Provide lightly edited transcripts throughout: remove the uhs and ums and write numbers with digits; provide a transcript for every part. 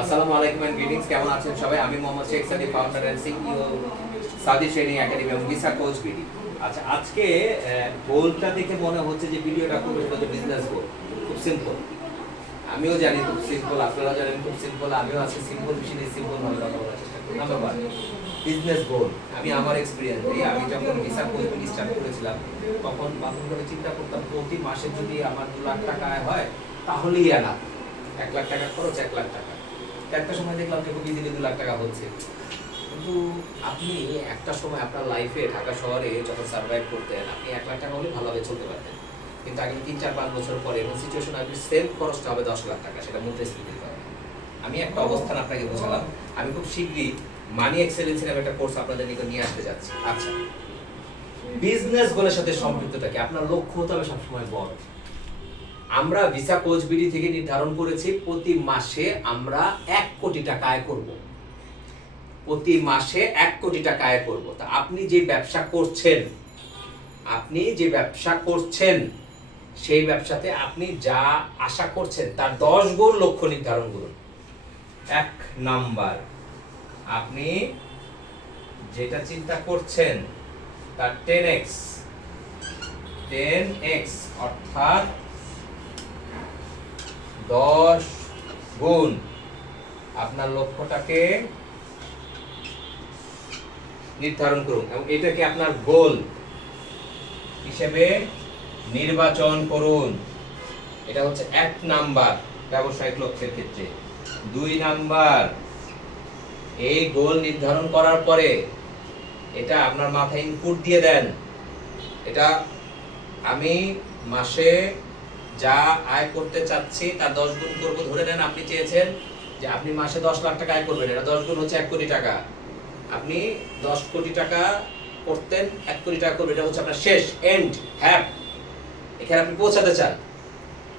আসসালামু আলাইকুম and greetings. কেমন আছেন সবাই? আমি মোহাম্মদ শেখ সাদি, ফাউন্ডার এন্ড সিইও সাদি ট্রেনিং একাডেমি এবং ভিসা কোচ বিডি। আচ্ছা, আজকে গোলটা দেখে মনে হচ্ছে যে ভিডিওটা খুব বিজনেস গোল, খুব সিম্পল। আমিও জানি খুব সিম্পল, আপনারা জানেন খুব সিম্পল। আমিও আজকে সিম্পল বিষয়ে সিম্পল ভাবে কথা বলার চেষ্টা করি। নাম্বার 1, বিজনেস গোল। আমি আমার এক্সপিরিয়েন্স দিই, আমি যখন ভিসা কোচ বিডি স্টার্ট করেছিলাম তখন প্রথম করে চিন্তা করতাম প্রতি মাসে যদি আমার 2 লাখ টাকা আয় হয় তাহলেই আনা, 1 লাখ টাকা খরচ, 1 লাখ টাকা। একটা সময় দেখলাম যে খুব ইজিলি 2 লাখ টাকা হচ্ছে। কিন্তু আপনি একটা সময় আপনার লাইফে ঢাকা শহরে যখন সার্ভাইভ করতেন, আপনি 1 লাখ টাকা হলে ভালোভাবে চলতে পারতেন। কিন্তু আগামী 3-4-5 বছর পরে এমন সিচুয়েশন আপনি সেম খরচটা হবে 10 লাখ টাকা, সেটা মুদ্রাস্ফীতির কারণে। আমি একটা অবস্থান আপনাকে বোঝালাম। আমি খুব শীঘ্রই মানি এক্সেলেন্সি নামে একটা কোর্স আপনাদের নিকট নিয়ে আসতে যাচ্ছি। আচ্ছা, বিজনেস গোলের সাথে সম্পৃক্তটা কি? আপনার লক্ষ্য হতে হবে সবসময় বড়। আমরা ভিসা কোচ বিডি থেকে নির্ধারণ করেছি প্রতি মাসে আমরা 1 কোটি টাকা আয় করব। প্রতি মাসে 1 কোটি টাকা আয় করব। তা আপনি যে ব্যবসা করছেন সেই ব্যবসাতে আপনি যা আশা করছেন তার 10 গুণ লক্ষ্য নির্ধারণ করুন। 1 নাম্বার, আপনি যেটা চিন্তা করছেন তার 10x অর্থাৎ 10 গুণ আপনার লক্ষ্যটাকে নির্ধারণ করুন এবং এটাকে আপনার গোল হিসেবে নির্বাচন করুন। এটা হচ্ছে 1 নাম্বার ব্যবসায়িক লক্ষ্যের ক্ষেত্রে। 2 নাম্বার, এই গোল নির্ধারণ করার পরে এটা আপনার মাথায় ইনপুট দিয়ে দেন। এটা আমি মাসে যা আয় করতে চাচ্ছি তার 10 গুণ করব। ধরে নেন আপনি চেয়েছেন যে আপনি মাসে 10 লাখ টাকা আয় করবেন, এটা 10 গুণ হচ্ছে 1 কোটি টাকা। আপনি 10 কোটি টাকা করতেন, 1 কোটি টাকা করবেন, এটা হচ্ছে আপনার শেষ এন্ড হ্যাপ। এখানে আপনি পৌঁছাতে চান,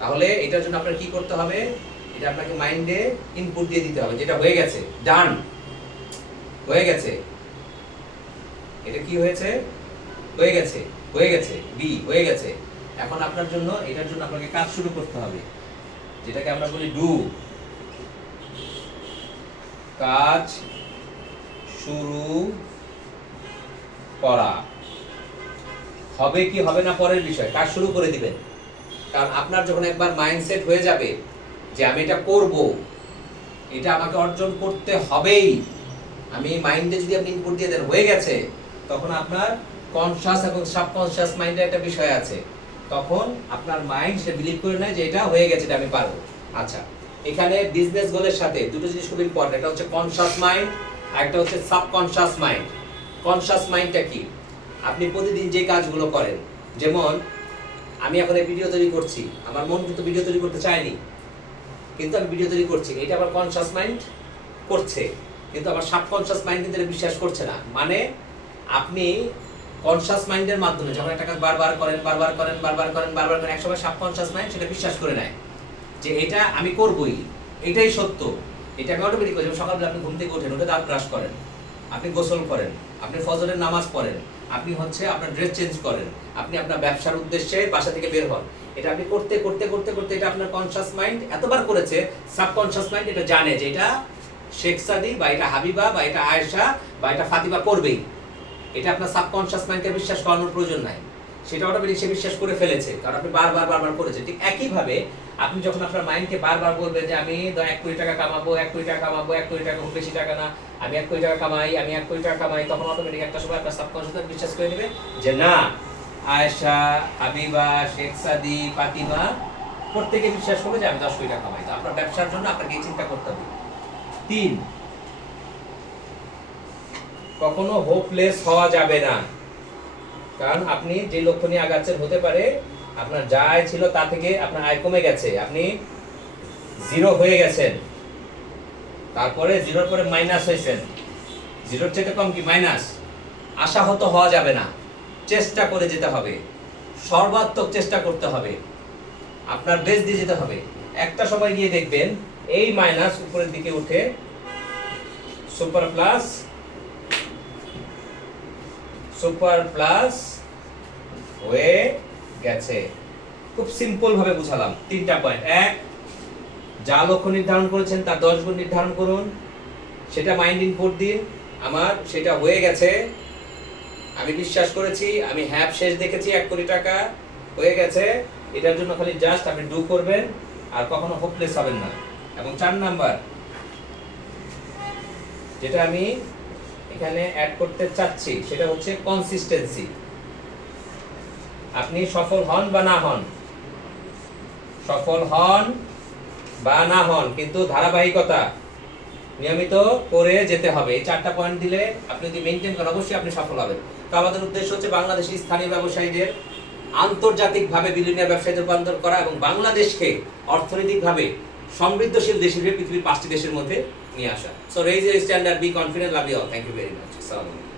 তাহলে এটার জন্য আপনার কি করতে হবে? এটা আপনাকে মাইন্ডে ইনপুট দিয়ে দিতে হবে যেটা হয়ে গেছে, ডান হয়ে গেছে। এটা কি হয়েছে? হয়ে গেছে বি হয়ে গেছে। এখন আপনার জন্য এটার জন্য আপনাকে কাজ শুরু করতে হবে, যেটাকে আমরা বলি ডু। কাজ শুরু করা। হবে কি হবে না পরের বিষয়, কাজ শুরু করে দিবেন। কারণ আপনার যখন একবার মাইন্ডসেট হয়ে যাবে যে আমি এটা করব, এটা আমাকে অর্জন করতে হবেই, আমি মাইন্ডে যদি আপনি ইনপুট দিয়ে দেন হয়ে গেছে, তখন আপনার কনশাস এবং সাবকনশাস মাইন্ডে একটা বিষয় আছে, তখন আপনার মাইন্ড সে বিলিভ করে নেয় যে এটা হয়ে গেছে, এটা আমি পারবো। আচ্ছা, এখানে বিজনেস গোলের সাথে দুটো জিনিস খুব ইম্পর্টেন্ট। একটা হচ্ছে কনশাস মাইন্ড আর একটা হচ্ছে সাবকনশাস মাইন্ড। কনশাস মাইন্ডটা কি? আপনি প্রতিদিন যে কাজগুলো করেন, যেমন আমি এখন এই ভিডিও তৈরি করছি, আমার মন কিন্তু ভিডিও তৈরি করতে চায়নি, কিন্তু আমি ভিডিও তৈরি করছি, এটা আমার কনশাস মাইন্ড করছে, কিন্তু আমার সাবকনশাস মাইন্ড কিন্তু এটা বিশ্বাস করছে না। মানে আপনি কনশাস মাইন্ডের মাধ্যমে যখন একটা কাজ বারবার করেন, একসময় সাবকনশাস মাইন্ড সেটা বিশ্বাস করে নেয় যে এটা আমি করবই, এটাই সত্য, এটা আমি অটোমেটিক করি। সকালবেলা আপনি ঘুম থেকে ওঠেন, উঠে দাঁত ব্রাশ করেন, আপনি গোসল করেন, আপনি ফজরের নামাজ পড়েন, আপনি হচ্ছে আপনার ড্রেস চেঞ্জ করেন, আপনি আপনার ব্যবসার উদ্দেশ্যে বাসা থেকে বের হন। এটা আপনি করতে করতে করতে করতে এটা আপনার কনশাস মাইন্ড এতবার করেছে, সাবকনশাস মাইন্ড এটা জানে যে এটা শেখ সাদি বা এটা হাবিবা বা এটা আয়েশা বা এটা ফাতিমা করবেই। এটা আপনার সাবকনশাস মাইন্ডকে বিশ্বাস করানোর প্রয়োজন নাই, সেটা অটোমেটিক সে বিশ্বাস করে ফেলেছে, কারণ আপনি বারবার করেছেন। ঠিক একইভাবে আপনি যখন আপনার মাইন্ডকে বারবার বলবেন যে আমি 1 কোটি টাকা কামাবো, 1 কোটি টাকা কামাবো, 1 কোটি টাকা, খুব বেশি টাকা না, আমি 1 কোটি টাকা কামাই, আমি 1 কোটি টাকা কামাই, তখন অটোমেটিক একটা সময় আপনার সাবকনশাস বিশ্বাস করে নেবে যে না, আয়েশা, হাবিবা, শেখ সাদি, ফাতিমা প্রত্যেকে বিশ্বাস করবে যে আমি 10 কোটি টাকা কামাই। তো আপনার ব্যবসার জন্য আপনাকে এই চিন্তা করতে হবে। 3, কখনো হোপলেস হওয়া যাবে না, কারণ আপনি যে লক্ষ্য নিয়ে আগাচ্ছেন হতে পারে আপনার যা আয় ছিল তা থেকে আপনার আয় কমে গেছে, আপনি 0 হয়ে গেছেন, তারপরে 0-র পরে মাইনাস হয়েছেন, 0-র চেয়ে কম কি মাইনাস। আশাহত হওয়া যাবে না, চেষ্টা করে যেতে হবে, সর্বাত্মক চেষ্টা করতে হবে, আপনার বেস্ট দিয়ে যেতে হবে। একটা সময় গিয়ে দেখবেন এই মাইনাস উপরের দিকে উঠে সুপার প্লাস হয়ে গেছে। খুব সিম্পল ভাবে বুঝালাম 3টা পয়েন্ট। 1, যা লক্ষ্য নির্ধারণ করেছেন তার 10 গুণ নির্ধারণ করুন, সেটা মাইন্ড ইনপুট দিন। আমার সেটা হয়ে গেছে, আমি বিশ্বাস করেছি, আমি হ্যাপ শেষ দেখেছি 1 কোটি টাকা হয়ে গেছে। এটার জন্য খালি জাস্ট আপনি ডু করবেন আর কখনো হোপলেস হবেন না। এবং 4 নাম্বার যেটা আমি এখানে অ্যাড করতে চাচ্ছি সেটা হচ্ছে কনসিস্টেন্সি। আপনি সফল হন বা না হন, সফল হন বা না হন, কিন্তু ধারাবাহিকতা নিয়মিত করে যেতে হবে। এই 4টা পয়েন্ট দিলে আপনি যদি মেইনটেইন করেন অবশ্যই আপনি সফল হবেন। তো আমাদের উদ্দেশ্য হচ্ছে বাংলাদেশি স্থানীয় ব্যবসায়ীদের আন্তর্জাতিকভাবে বিলিয়নিয়ার ব্যবসায়ীতে রূপান্তর করা এবং বাংলাদেশকে অর্থনৈতিকভাবে সমৃদ্ধশীল দেশ হিসেবে পৃথিবীর 5টি দেশের মধ্যে নিয়ে আসা। So raise your standard, be confident, love you all, thank you very much. আসসালামু আলাইকুম।